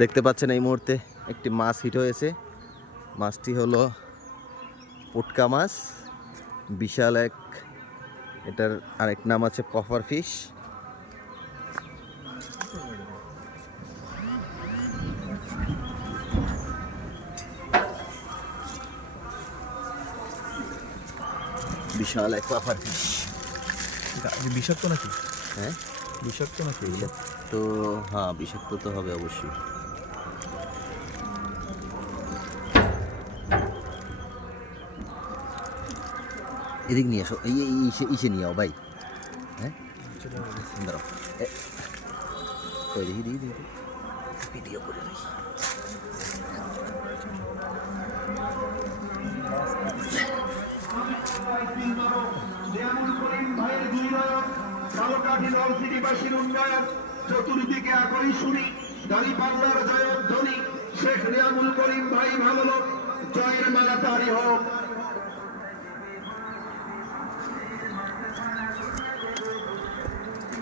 দেখতে পাচ্ছেন এই মুহূর্তে একটি মাছ হিট হয়েছে। মাছটি হলো পুটকা মাছ, বিশাল এক। এটার আরেক নাম আছে পফার ফিশ। বিশাল এক পফার ফিশ। বিষাক্ত নাকি? হ্যাঁ, বিষাক্ত নাকি? তো হ্যাঁ, বিষাক্ত তো হবে অবশ্যই। এদিক নিয়ে আসো, এই ইসে নিয়ে আও ভাই। হ্যাঁ, দাঁড়াও, ওই দেখি দেখি দেখি ভিডিও করে দেখি। চতুর্দিকে একই শুনি দাঁড়িপাল্লার জয়ধ্বনি। শেখ নিয়ামুল করিম ভাই ভালো লোক, জয়ের মালা তারি হোক।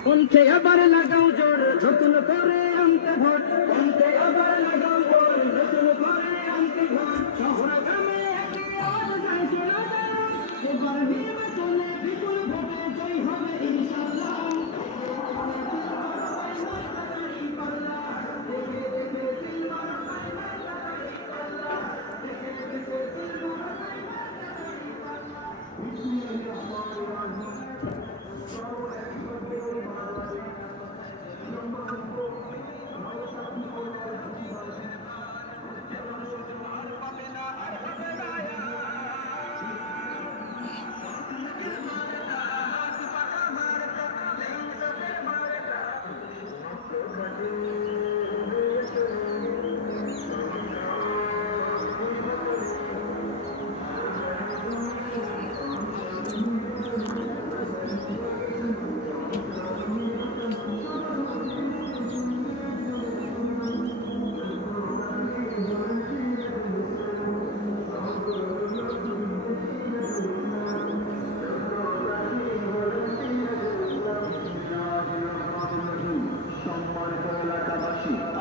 কণ্ঠে আবার লাগাও জোর, নতুন করে আনতে ভোট। কণ্ঠে আবার লাগাও জোর, নতুন করে আনতে ভোট। শহর গ্রামে একে আজ যায় শোনা যায়, এবার নির্বাচনে বিপুল ভোটে জয় হবে ইনশাআল্লাহ।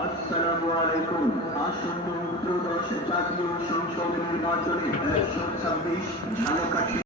আসসালামু আলাইকুম। আসন্ন ত্রয়োদশ জাতীয় সংসদ নির্বাচনে 126 ঝালকাঠি